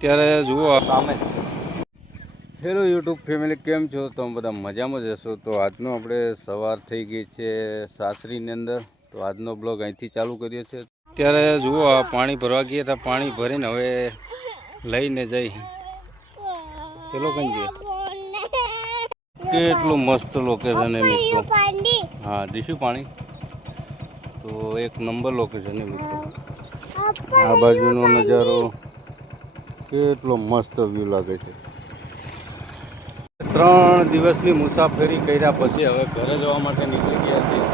અત્યારે જુઓ સામે હેલો યુટ્યુબ ફેમિલી, કેમ છો? તો બધા મજામાં જ હશો. તો આજનો આપણે સવાર થઈ ગઈ છે સાસરીની અંદર. તો આજનો બ્લોગ અહીંથી ચાલુ કર્યો છે. અત્યારે જુઓ આ પાણી ભરવા ગયા હતા, પાણી ભરીને હવે લઈને જઈ પેલો કઈ ગયા. કેટલું મસ્ત લોકેશન છે મિત્રો. હા, દીશું પાણી તો એક નંબર લોકેશન છે મિત્રો. આ બાજુનો નજારો કેટલો મસ્ત વ્યૂ લાગે છે. 3 દિવસની મુસાફરી કર્યા પછી હવે ઘરે જવા માટે નીકળી ગયા છીએ.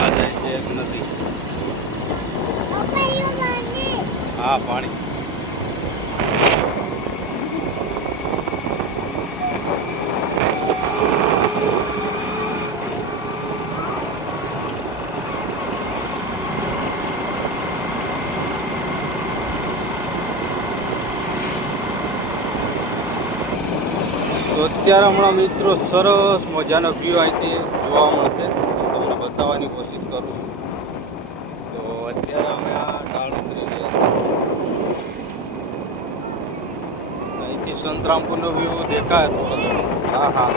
આ જાય છે એક નદી. હા, પાણી. તો અત્યારે હમણાં મિત્રો સરસ મજાનો વ્યૂ અહીંથી જોવા મળશે. તો તમને બતાવવાની કોશિશ કરું. તો અત્યારે અમે આ ઢાળ ઉતરી ગયા છીએ. અહીંથી સંતરામપુરનો વ્યૂ દેખાય થોડો થોડો. હા હા,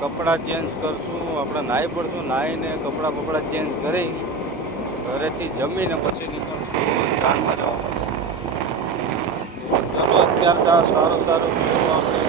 કપડાં ચેન્જ કરશું. આપણે નાહી પડશું. નાહીને કપડાં ચેન્જ કરી ઘરેથી જમીને પછી નીકળશું જાનમાં જવા માટે. ચલો અત્યારે સારું આપણે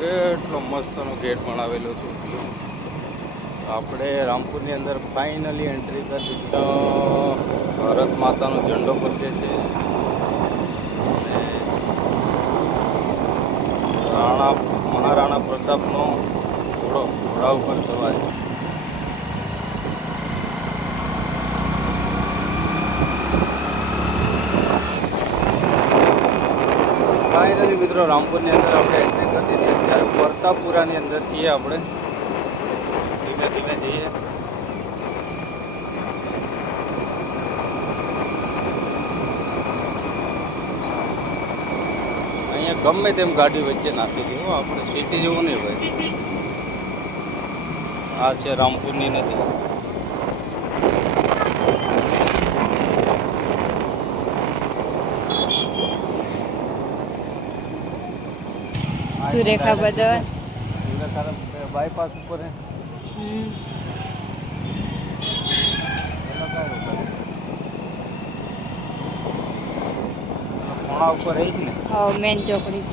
કેટલો મસ્તનો ગેટ બનાવેલો છે. આપણે રામપુરની અંદર ફાઇનલી એન્ટ્રી કરી દીધી. ભારત માતાનો ઝંડો ફરકે છે. મહારાણા પ્રતાપનો ઘોડા ઉપર સવારી. ફાઇનલી મિત્રો રામપુરની અંદર આપણે એન્ટ્રી કરી દીધી. અત્યારે પરતાપુરાની અંદર છીએ આપણે. ધીમે ધીમે જઈએ. અહીંયા ગમે તેમ ગાડી વચ્ચે નાખી દેવું. આપણે સિટી જેવું નહીં ભાઈ. આ છે રામપુરની નદી. સુરેખા બદલ બાયપાસ ઉપર ખૂણા ઉપર રહી જ ને. મેન ચોકડી.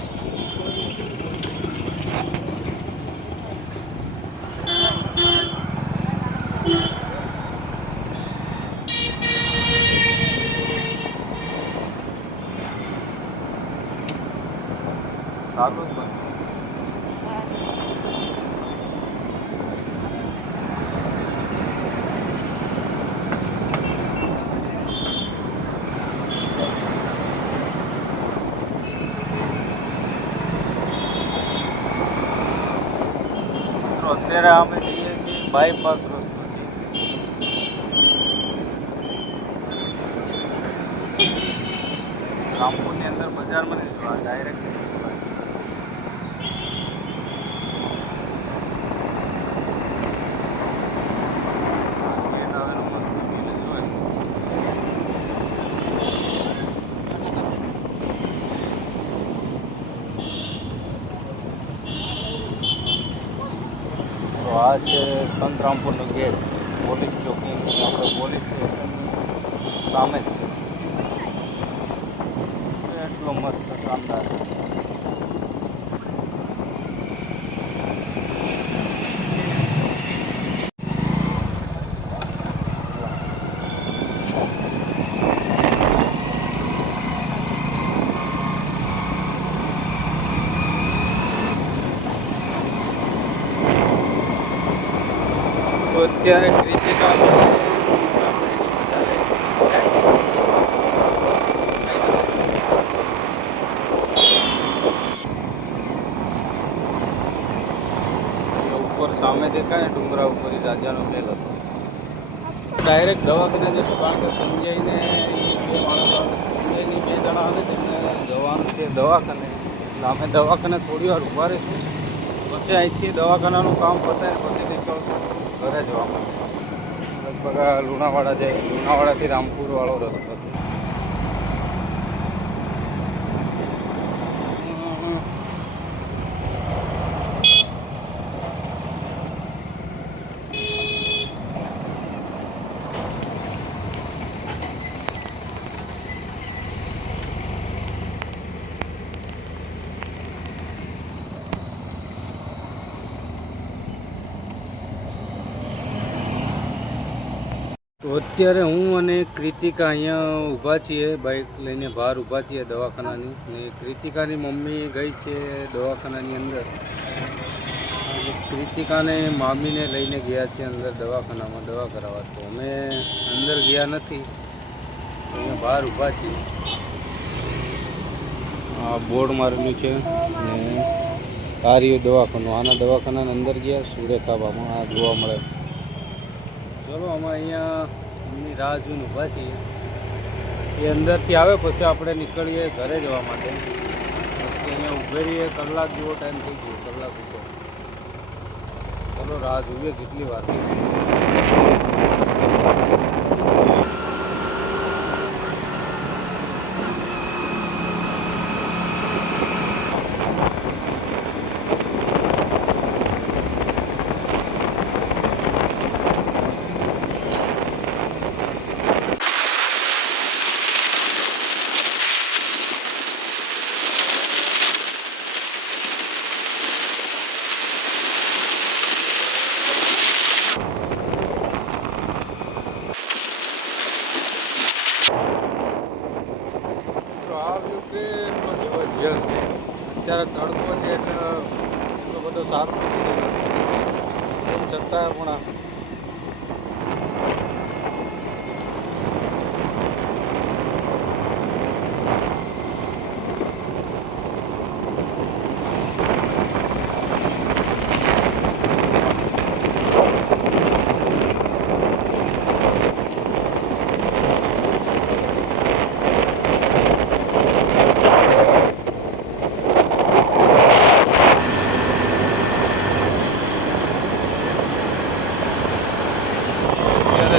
ચાલુ જ અત્યારે અમે જઈએ છીએ બાયપાસ રસ્તો છે રામપુરની અંદર બજારમાં નહીં જોવા ડાયરેક્ટ આ છે સંતરામપુરનો ગેટ પોલીસ ચોકી આપણે પોલીસ સ્ટેશન સામે જ છે એટલો મસ્ત શાનદાર તો અત્યારે ક્રિકેટ ઉપર સામે દેખાય ડુંગરા ઉપર રાજાનો મહેલ હતો ડાયરેક્ટ દવાખાને જશું કારણ કે સંજયને બે માણસો સંજયની બે જણા આવે તેમને જવાનું છે દવાખાને એટલે અમે દવાખાને થોડી વાર ઊભા રહીશું પછી અહીંથી દવાખાનાનું કામ પતાય પછી નીકળશું ઘરે જવા માટે લગભગ લુણાવાડા જાય લુણાવાડાથી રામપુર વાળો રસ્તો છે તો અત્યારે હું અને કૃતિકા અહીંયા ઊભા છીએ બાઇક લઈને બહાર ઊભા છીએ દવાખાનાની ને કૃતિકાની મમ્મી ગઈ છે દવાખાનાની અંદર અને કૃતિકાને મામીને લઈને ગયા છે અંદર દવાખાનામાં દવા કરાવવા તો અમે અંદર ગયા નથી અહીંયા બહાર ઊભા છીએ આ બોર્ડ મારેલું છે ને આ રહ્યું દવાખાનું આના દવાખાનાની અંદર ગયા સુરેખાબામાં આ જોવા મળે ચલો અમે અહીંયા એમની રાહ જોઈને ઊભા છીએ એ અંદરથી આવે પછી આપણે નીકળીએ ઘરે જવા માટે પછી અહીંયા ઊભે રહીએ કલાક જેવો ટાઈમ થઈ ગયો કલાક ઉપર ચલો રાહ જોઈએ જેટલી વાર અત્યારે તડકો છે એટલે એટલો બધો સારું નથી એમ છતાં પણ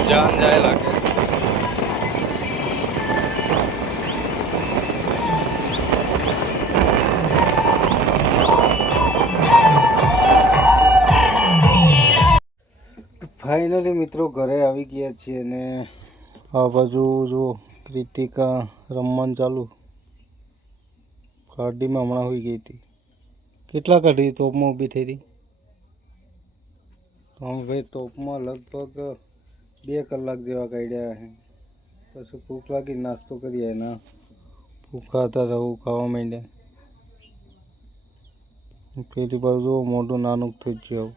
જાન જાય લાગે ફાઇનલી મિત્રો ઘરે આવી ગયા છીએ અને આ બાજુ જો કૃતિકા રમવાનું ચાલુ ગાડીમાં હમણાં હોઈ ગઈ હતી કેટલા કાઢી તોપમાં ઊભી થઈ હતી હા ભાઈ તોપમાં લગભગ 2 કલાક જેવા કાઢ્યા છે પછી ભૂખ લાગી નાસ્તો કરીએ એના ભૂખા હતા રહું ખાવા માંડ્યા પેલી બાજુ મોટું નાનું થઈ ગયું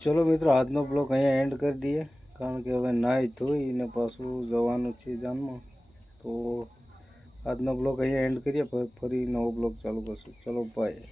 ચલો મિત્રો આજનો બ્લોગ અહીંયા એન્ડ કરી દઈએ કારણ કે હવે નાહી ધોઈને પાછું જવાનું છે જાનમાં તો આજનો બ્લોગ અહીંયા એન્ડ કરીએ, ફરી નવો બ્લોગ ચાલુ કરશું. ચલો બાય.